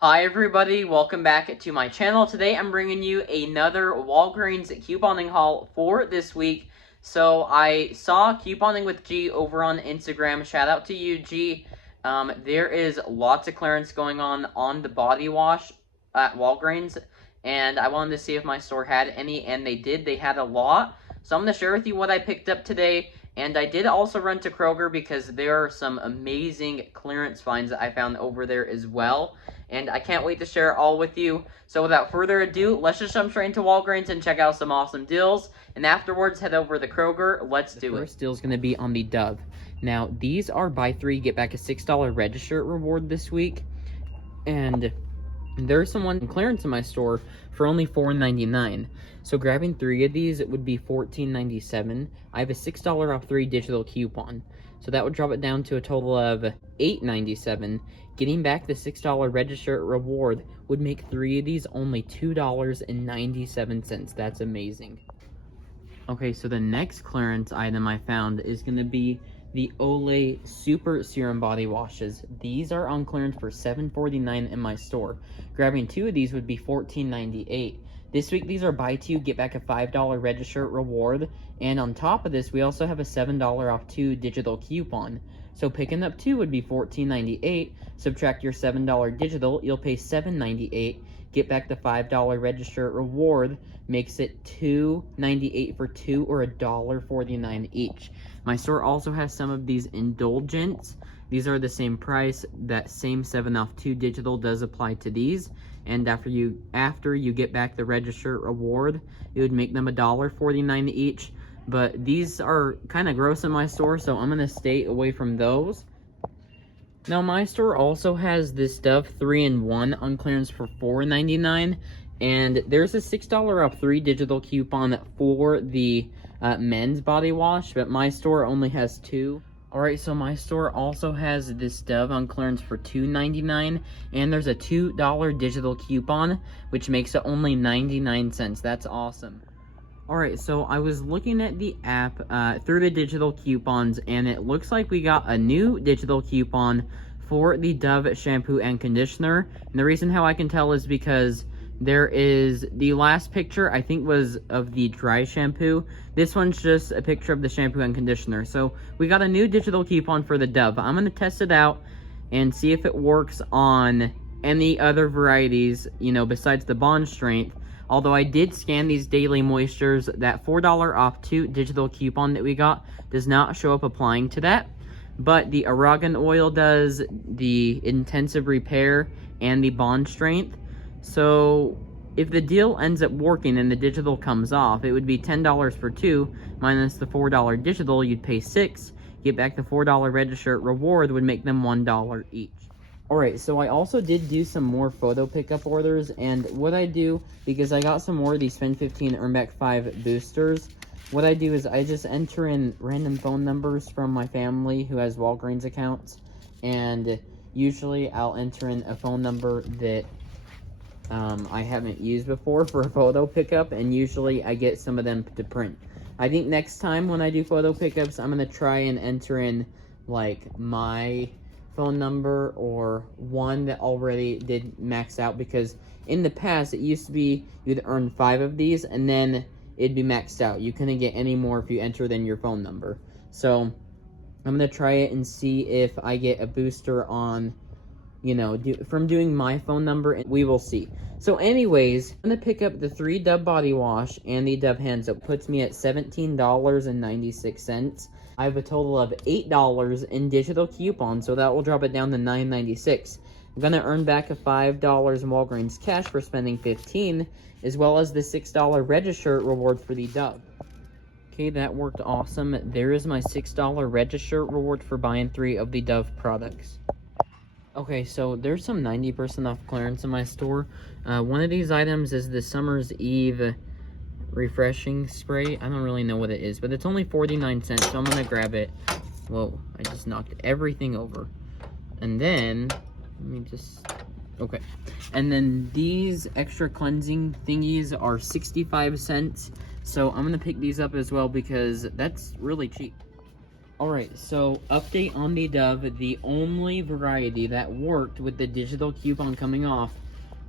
Hi everybody, welcome back to my channel. Today I'm bringing you another Walgreens couponing haul for this week. So I saw Couponing with G over on Instagram. Shout out to you, G. There is lots of clearance going on the body wash at Walgreens, and I wanted to see if my store had any, and they did. They had a lot. So I'm going to share with you what I picked up today. And I did also run to Kroger because there are some amazing clearance finds that I found over there as well. And I can't wait to share it all with you. So without further ado, let's just jump straight into Walgreens and check out some awesome deals. And afterwards, head over to the Kroger. Let's do it. The first deal is going to be on the Dove. Now, these are buy three, get back a $6 register reward this week. And there's some on clearance in my store for only $4.99. So grabbing three of these, it would be $14.97. I have a $6 off 3 digital coupon. So that would drop it down to a total of $8.97. Getting back the $6 register reward would make 3 of these only $2.97. That's amazing. Okay, so the next clearance item I found is going to be the Olay Super Serum Body Washes. These are on clearance for $7.49 in my store. Grabbing 2 of these would be $14.98. This week, these are buy 2, get back a $5 register reward. And on top of this, we also have a $7 off 2 digital coupon. So picking up 2 would be $14.98. Subtract your $7 digital, you'll pay $7.98. Get back the $5 register reward, makes it $2.98 for 2 or $1.49 each. My store also has some of these indulgents. These are the same price. That same 7 off 2 digital does apply to these. And after you get back the register reward, it would make them $1.49 each. But these are kind of gross in my store, so I'm going to stay away from those. Now, my store also has this Dove 3-in-1 on clearance for $4.99. And there's a $6 off 3 digital coupon for the men's body wash, but my store only has 2. Alright, so my store also has this Dove on clearance for $2.99, and there's a $2 digital coupon, which makes it only 99 cents. That's awesome. Alright, so I was looking at the app through the digital coupons, and it looks like we got a new digital coupon for the Dove shampoo and conditioner. And the reason how I can tell is because there is the last picture, I think, was of the dry shampoo. This one's just a picture of the shampoo and conditioner. So we got a new digital coupon for the Dove. I'm going to test it out and see if it works on any other varieties, you know, besides the Bond Strength. Although I did scan these Daily Moistures, that $4 off 2 digital coupon that we got does not show up applying to that. But the Argan Oil does, the Intensive Repair, and the Bond Strength. So if the deal ends up working and the digital comes off, it would be $10 for 2 minus the $4 digital. You'd pay $6. Get back the $4 register reward would make them $1 each. Alright, so I also did do some more photo pickup orders, and what I do, because I got some more of these Spend 15 Earn Back 5 boosters, what I do is I just enter in random phone numbers from my family who has Walgreens accounts, and usually I'll enter in a phone number that I haven't used before for a photo pickup, and usually I get some of them to print. I think next time when I do photo pickups, I'm going to try and enter in, like, my phone number or one that already did max out, because in the past, it used to be you'd earn 5 of these, and then it'd be maxed out. You couldn't get any more if you entered in your phone number. So, I'm going to try it and see if I get a booster on, you know, from doing my phone number, and we will see. So anyways, I'm going to pick up the 3 Dove body wash and the Dove hand soap. Puts me at $17.96. I have a total of $8 in digital coupons, so that will drop it down to $9.96. I'm going to earn back a $5 in Walgreens cash for spending $15, as well as the $6 register reward for the Dove. Okay, that worked awesome. There is my $6 register reward for buying 3 of the Dove products. Okay, so there's some 90% off clearance in my store. One of these items is the Summer's Eve refreshing spray. I don't really know what it is, but it's only 49 cents, so I'm gonna grab it. Whoa, I just knocked everything over. And then, let me just, okay. And then these extra cleansing thingies are 65 cents. So I'm gonna pick these up as well because that's really cheap. Alright, so update on the Dove. The only variety that worked with the digital coupon coming off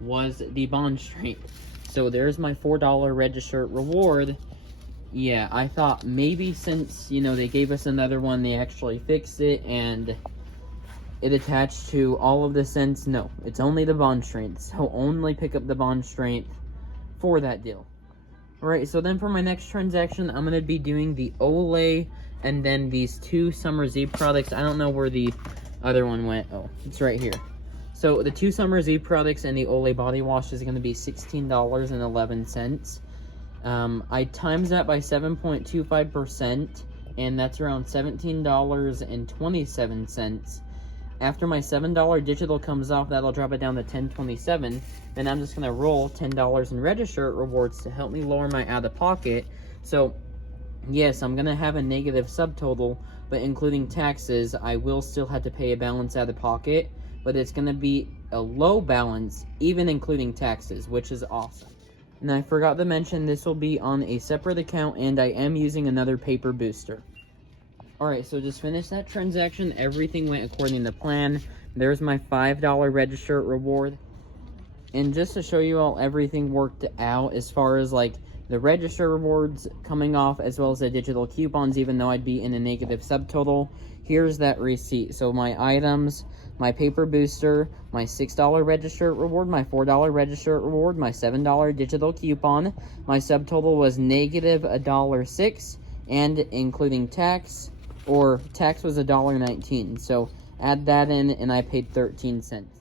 was the Bond Strength. So there's my $4 register reward. Yeah, I thought maybe since, they gave us another one, they actually fixed it and it attached to all of the scents. No, it's only the Bond Strength. So only pick up the Bond Strength for that deal. Alright, so then for my next transaction, I'm going to be doing the Olay and then these two Summer's Eve products. I don't know where the other one went. Oh, it's right here. So the two Summer's Eve products and the Olay body wash is going to be $16.11. I times that by 7.25%, and that's around $17.27. After my $7 digital comes off, that'll drop it down to $10.27. Then I'm just going to roll $10 in register rewards to help me lower my out-of-pocket. So, yes, I'm going to have a negative subtotal, but including taxes, I will still have to pay a balance out-of-pocket. But it's going to be a low balance, even including taxes, which is awesome. And I forgot to mention, this will be on a separate account, and I am using another paper booster. Alright, so just finished that transaction. Everything went according to plan. There's my $5 register reward. And just to show you all, everything worked out as far as like the register rewards coming off as well as the digital coupons, even though I'd be in a negative subtotal. Here's that receipt. So my items, my paper booster, my $6 register reward, my $4 register reward, my $7 digital coupon. My subtotal was negative $1.06, and including tax, or tax was $1.19. So add that in, and I paid 13 cents.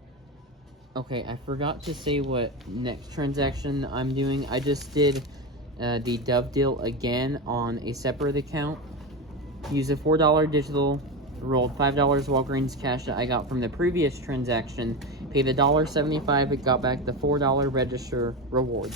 Okay, I forgot to say what next transaction I'm doing. I just did the Dove deal again on a separate account. Use a $4 digital, rolled $5 Walgreens cash that I got from the previous transaction, paid $1.75, it got back the $4 register reward.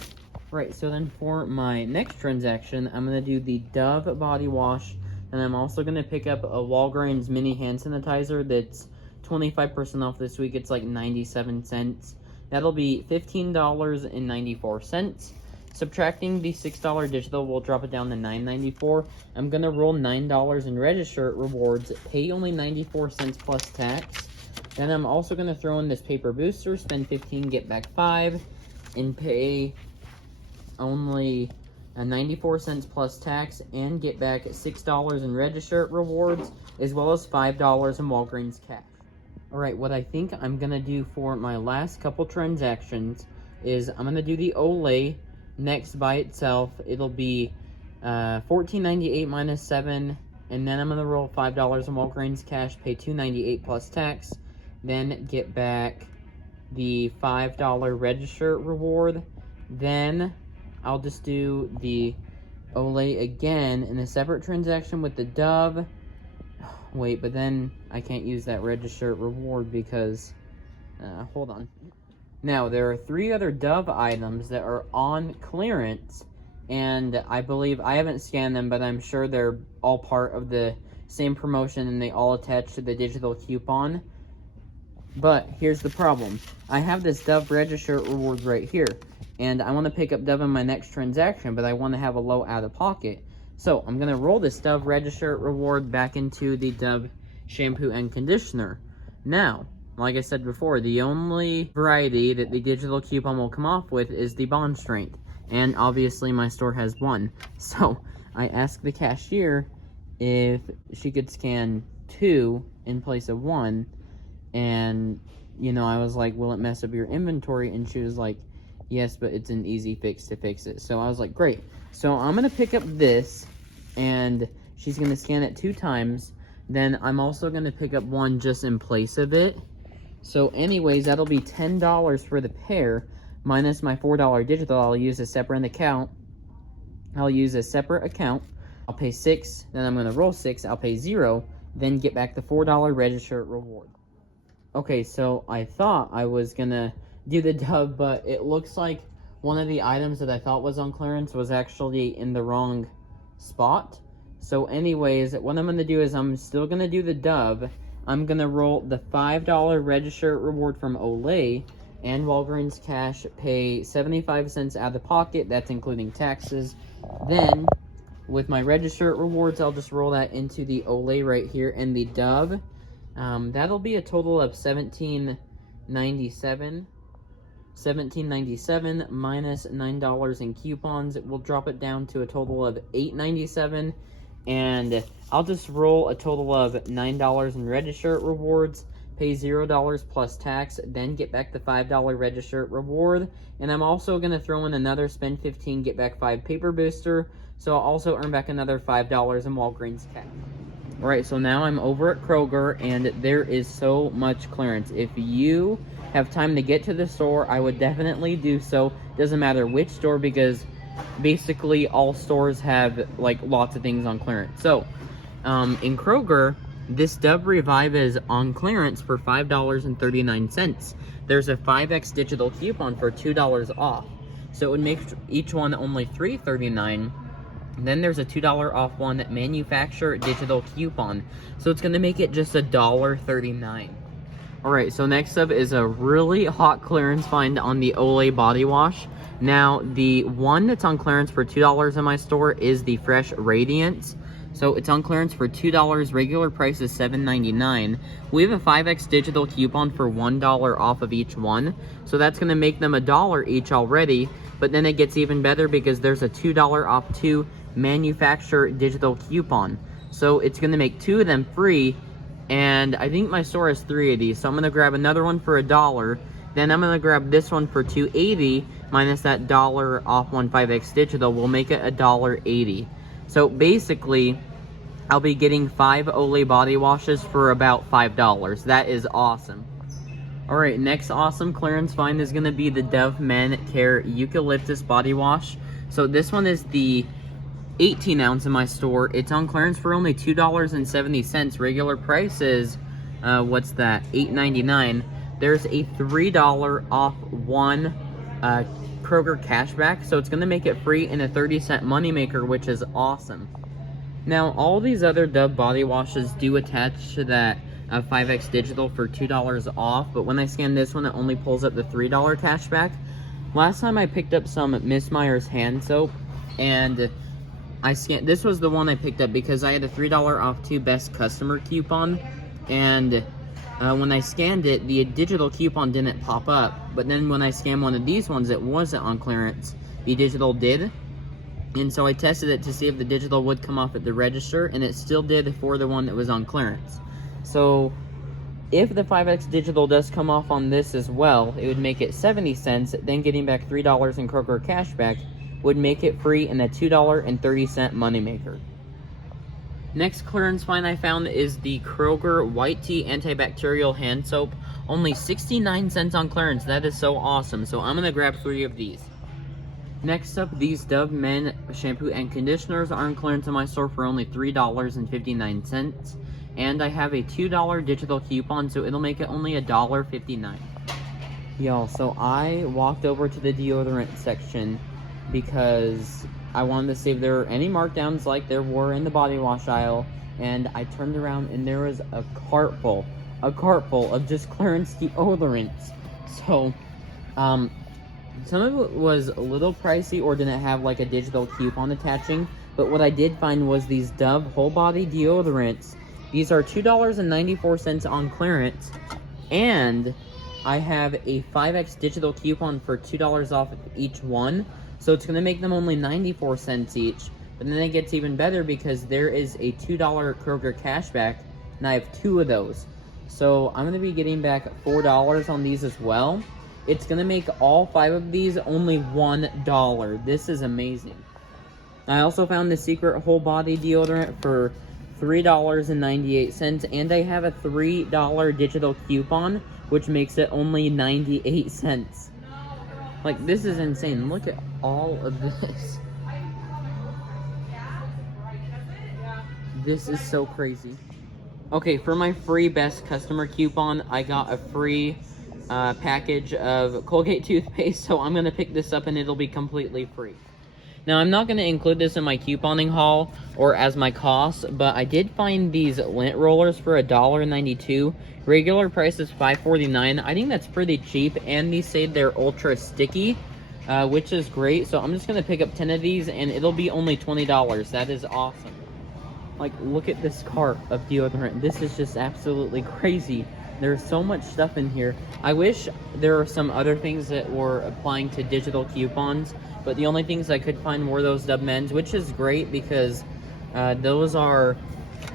Right, so then for my next transaction, I'm going to do the Dove body wash, and I'm also going to pick up a Walgreens mini hand sanitizer that's 25% off this week. It's like 97 cents. That'll be $15.94. Subtracting the $6 digital will drop it down to $9.94. I'm going to roll $9 in register rewards, pay only 94 cents plus tax. Then I'm also going to throw in this paper booster, spend 15, get back 5, and pay only 94 cents plus tax, and get back $6 in register rewards, as well as $5 in Walgreens cash. Alright, what I think I'm going to do for my last couple transactions is I'm going to do the Olay next by itself. It'll be $14.98 minus 7, and then I'm going to roll $5 in Walgreens cash, pay $2.98 plus tax, then get back the $5 register reward. Then I'll just do the Olay again in a separate transaction with the Dove. Wait, but then I can't use that register reward because, hold on. Now, there are 3 other Dove items that are on clearance, and I believe, I haven't scanned them, but I'm sure they're all part of the same promotion and they all attach to the digital coupon. But here's the problem. I have this Dove register reward right here, and I want to pick up Dove in my next transaction, but I want to have a low out-of-pocket. So I'm going to roll this Dove register reward back into the Dove shampoo and conditioner. Now, like I said before, the only variety that the digital coupon will come off with is the Bond Strength. And obviously my store has one. So I asked the cashier if she could scan 2 in place of 1. And, I was like, will it mess up your inventory? And she was like, yes, but it's an easy fix to fix it. So I was like, great. So I'm going to pick up this, and she's going to scan it 2 times. Then I'm also going to pick up 1 just in place of it. So anyways, that'll be $10 for the pair, minus my $4 digital. I'll use a separate account. I'll pay 6, then I'm going to roll 6, I'll pay 0, then get back the $4 register reward. Okay, so I thought I was going to do the Dove, but it looks like one of the items that I thought was on clearance was actually in the wrong spot. So anyways, what I'm going to do is I'm still going to do the Dove. I'm going to roll the $5 register reward from Olay and Walgreens cash, pay 75 cents out of pocket, that's including taxes. Then with my register rewards, I'll just roll that into the Olay right here, and the Dove. That'll be a total of $17.97. $17.97 minus $9 in coupons. It will drop it down to a total of $8.97, and I'll just roll a total of $9 in register rewards, pay $0 plus tax, then get back the $5 register reward. And I'm also going to throw in another spend 15, get back 5 paper booster, so I'll also earn back another $5 in Walgreens cash. Alright, so now I'm over at Kroger, and there is so much clearance. If you have time to get to the store, I would definitely do so. Doesn't matter which store, because basically all stores have like lots of things on clearance. So in Kroger, this Dove Revive is on clearance for $5.39. There's a 5x digital coupon for $2 off, so it would make each one only $3.39. Then there's a $2 off one manufacturer digital coupon, so it's going to make it just $1.39. Alright, so next up is a really hot clearance find on the Olay body wash. Now, the one that's on clearance for $2 in my store is the Fresh Radiance. So it's on clearance for $2, regular price is $7.99. We have a 5x digital coupon for $1 off of each one, so that's going to make them $1 each already. But then it gets even better because there's a $2 off 2 manufacturer digital coupon. So it's going to make 2 of them free, and I think my store has 3 of these, so I'm going to grab another one for $1. Then I'm going to grab this one for $2.80, minus that $1 off one 5x digital will make it $1.80. So basically, I'll be getting 5 Olay body washes for about $5. That is awesome. Alright, next awesome clearance find is going to be the Dove Men Care Eucalyptus Body Wash. So this one is the 18 ounce in my store. It's on clearance for only $2.70. Regular price is, what's that, $8.99. There's a $3 off one Kroger cashback, so it's going to make it free and a 30-cent moneymaker, which is awesome. Now, all these other Dove body washes do attach to that 5x digital for $2 off, but when I scan this one, it only pulls up the $3 cashback. Last time I picked up some Miss Meyer's hand soap, and I scanned, this was the one I picked up because I had a $3 off 2 best customer coupon, and when I scanned it, the digital coupon didn't pop up, but then when I scanned one of these ones, it wasn't on clearance. The digital did, and so I tested it to see if the digital would come off at the register, and it still did for the one that was on clearance. So if the 5x digital does come off on this as well, it would make it 70 cents, then getting back $3 in Kroger cashback would make it free and a $2.30 moneymaker. Next clearance find I found is the Kroger White Tea Antibacterial Hand Soap. Only 69 cents on clearance. That is so awesome. So I'm going to grab 3 of these. Next up, these Dove Men shampoo and conditioners are on clearance in my store for only $3.59. And I have a $2 digital coupon, so it'll make it only $1.59. Y'all, so I walked over to the deodorant section because I wanted to see if there were any markdowns like there were in the body wash aisle, and I turned around and there was a cart full of just clearance deodorants. So, some of it was a little pricey or didn't have like a digital coupon attaching, but what I did find was these Dove whole body deodorants. These are $2.94 on clearance, and I have a 5x digital coupon for $2 off each one. So it's going to make them only 94 cents each. But then it gets even better because there is a $2 Kroger cashback, and I have 2 of those. So I'm going to be getting back $4 on these as well. It's going to make all 5 of these only $1. This is amazing. I also found the Secret Whole Body Deodorant for $3.98, and I have a $3 digital coupon, which makes it only 98 cents. Like, this is insane. Look at all of this. This is so crazy. Okay, for my free best customer coupon, I got a free package of Colgate toothpaste, so I'm going to pick this up and it'll be completely free. Now, I'm not going to include this in my couponing haul or as my cost, but I did find these lint rollers for $1.92. Regular price is $5.49. I think that's pretty cheap, and these say they're ultra sticky. which is great. So I'm just going to pick up 10 of these, and it'll be only $20. That is awesome. Like, look at this cart of deodorant. This is just absolutely crazy. There's so much stuff in here. I wish there were some other things that were applying to digital coupons, but the only things I could find were those Dub Men's, which is great because those are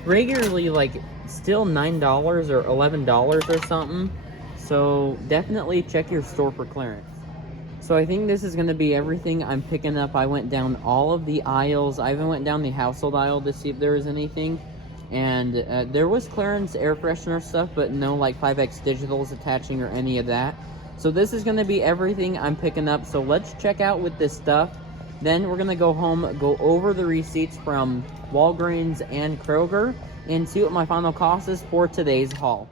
regularly like still $9 or $11 or something. So definitely check your store for clearance. So I think this is going to be everything I'm picking up. I went down all of the aisles. I even went down the household aisle to see if there was anything. And there was clearance air freshener stuff, but no like 5X digitals attaching or any of that. So this is going to be everything I'm picking up. So let's check out with this stuff. Then we're going to go home, go over the receipts from Walgreens and Kroger, and see what my final cost is for today's haul.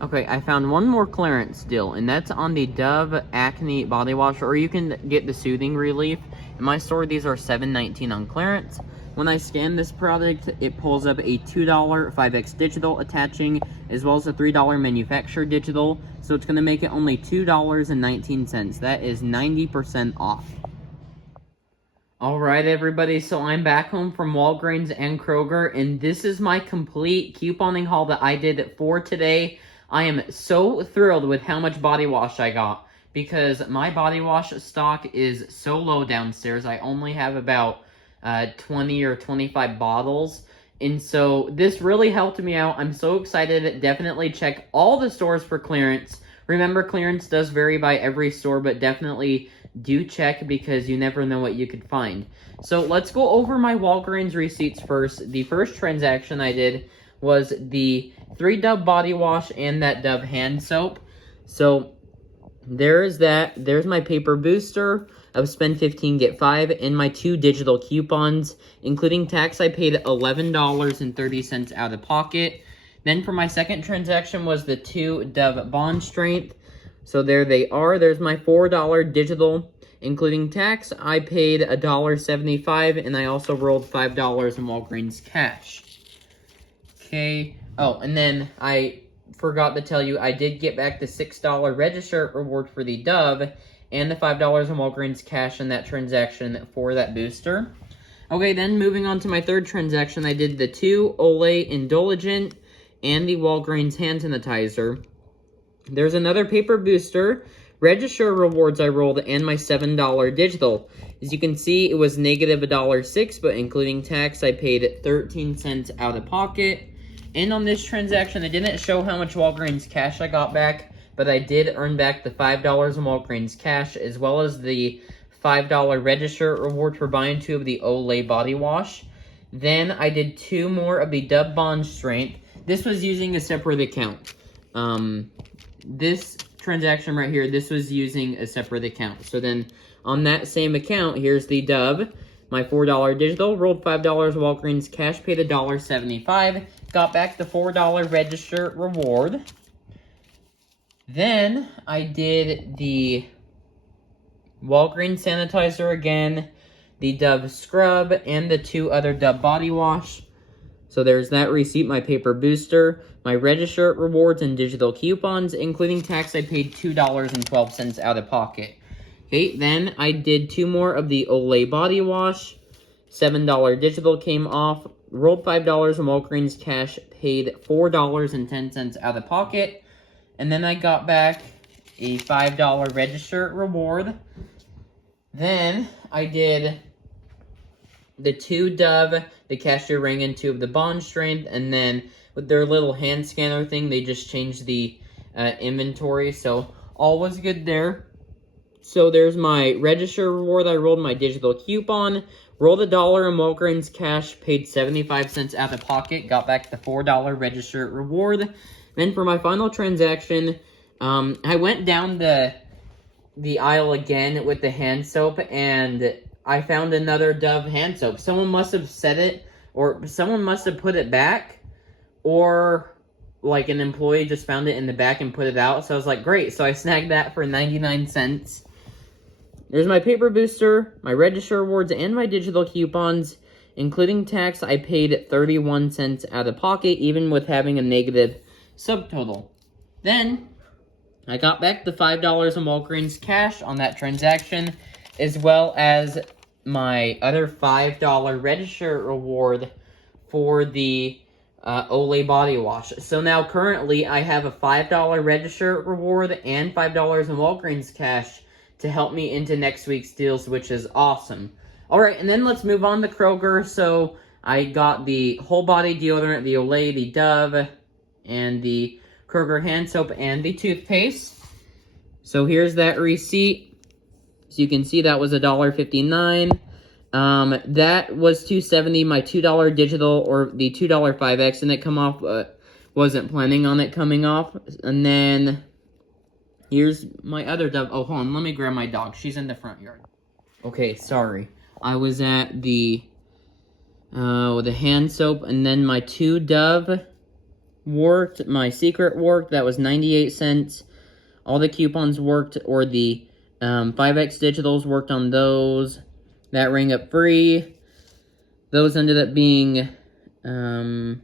Okay, I found one more clearance deal, and that's on the Dove Acne Body Wash, or you can get the Soothing Relief. In my store, these are $7.19 on clearance. When I scan this product, it pulls up a $2 5X digital attaching, as well as a $3 manufacturer digital, so it's going to make it only $2.19. That is 90% off. Alright everybody, so I'm back home from Walgreens and Kroger, and this is my complete couponing haul that I did for today. I am so thrilled with how much body wash I got, because my body wash stock is so low downstairs. I only have about 20 or 25 bottles, and so this really helped me out. I'm so excited. Definitely check all the stores for clearance. Remember, clearance does vary by every store, but definitely do check because you never know what you could find. So let's go over my Walgreens receipts first. The first transaction I did was the 3 Dove body wash and that Dove hand soap. So there's that. There's my paper booster of spend 15 get 5 and my 2 digital coupons. Including tax, I paid $11.30 out of pocket. Then for my second transaction was the 2 Dove Bond Strength. So there they are. There's my $4 digital. Including tax, I paid $1.75, and I also rolled $5 in Walgreens cash. Okay. Oh, and then I forgot to tell you, I did get back the $6 register reward for the Dove, and the $5 in Walgreens cash in that transaction for that booster. Okay, then moving on to my third transaction, I did the 2 Olay Indulgent and the Walgreens hand sanitizer. There's another paper booster, register rewards I rolled, and my $7 digital. As you can see, it was negative $1.06, but including tax, I paid 13 cents out of pocket. And on this transaction, it didn't show how much Walgreens cash I got back, but I did earn back the $5 in Walgreens cash, as well as the $5 register reward for buying 2 of the Olay body wash. Then I did 2 more of the Dove Bond Strength. This was using a separate account. This transaction right here, this was using a separate account. So then on that same account, here's the Dove, my $4 digital, rolled $5 Walgreens cash, paid $1.75, got back the $4 register reward. Then I did the Walgreens sanitizer again, the Dove scrub, and the 2 other Dove body wash. So there's that receipt, my paper booster, my register rewards and digital coupons. Including tax, I paid $2.12 out of pocket. Okay, then I did 2 more of the Olay body wash. $7 digital came off, rolled $5 in Walgreens cash, paid $4.10 out of pocket. And then I got back a $5 register reward. Then I did the 2 Dove, the cashier ring, and 2 of the Bond Strength, and then with their little hand scanner thing, they just changed the inventory, so all was good there. So there's my register reward. I rolled my digital coupon, rolled $1 in Walgreens cash, paid 75 cents out of pocket, got back the $4 register reward. Then for my final transaction, I went down the aisle again with the hand soap, and I found another Dove hand soap. Someone must have said it, or someone must have put it back, or like an employee just found it in the back and put it out. So I was like, great. So I snagged that for 99 cents. There's my paper booster, my register rewards, and my digital coupons. Including tax, I paid 31 cents out of pocket, even with having a negative subtotal. Then I got back the $5 in Walgreens cash on that transaction, as well as my other $5 register reward for the Olay body wash. So now currently I have a $5 register reward and $5 in Walgreens cash to help me into next week's deals, which is awesome. Alright, and then let's move on to Kroger. So I got the whole body deodorant, the Olay, the Dove, and the Kroger hand soap, and the toothpaste. So here's that receipt. So you can see that was $1.59. That was $2.70. My $2 digital, or the $2 5X, didn't come off, but wasn't planning on it coming off. And then here's my other Dove. Oh, hold on, let me grab my dog. She's in the front yard. Okay, sorry. I was at the hand soap, and then my 2 Dove worked. My secret worked. That was 98 cents. All the coupons worked, or the 5X digitals worked on those. That rang up free. Those ended up being, the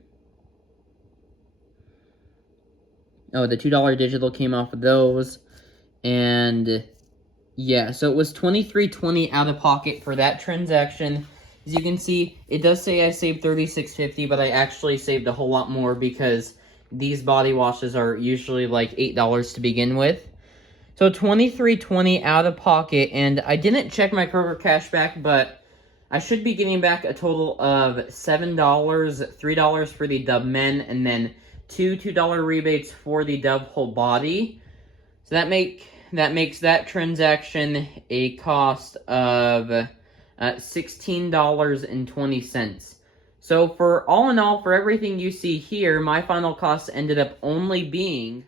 $2 digital came off of those. And yeah, so it was $23.20 out of pocket for that transaction. As you can see, it does say I saved $36.50, but I actually saved a whole lot more because these body washes are usually like $8 to begin with. So $23.20 out of pocket, and I didn't check my Kroger cashback, but I should be getting back a total of $7, $3 for the Dove Men, and then two $2 rebates for the Dove whole body. So that makes that transaction a cost of $16.20. So for all in all, for everything you see here, my final cost ended up being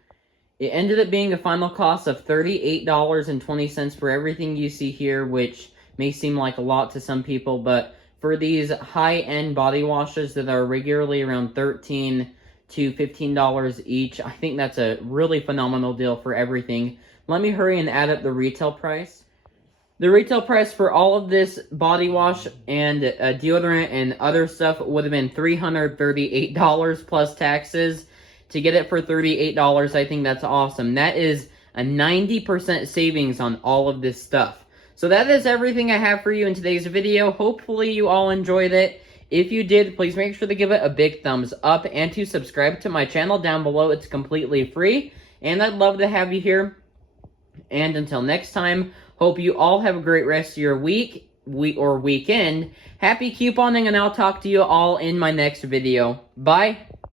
a final cost of $38.20 for everything you see here, which may seem like a lot to some people, but for these high-end body washes that are regularly around $13 to $15 each, I think that's a really phenomenal deal for everything. Let me hurry and add up the retail price. The retail price for all of this body wash and deodorant and other stuff would have been $338 plus taxes. To get it for $38, I think that's awesome. That is a 90% savings on all of this stuff. So that is everything I have for you in today's video. Hopefully you all enjoyed it. If you did, please make sure to give it a big thumbs up and to subscribe to my channel down below. It's completely free, and I'd love to have you here. And until next time, hope you all have a great rest of your week or weekend. Happy couponing, and I'll talk to you all in my next video. Bye!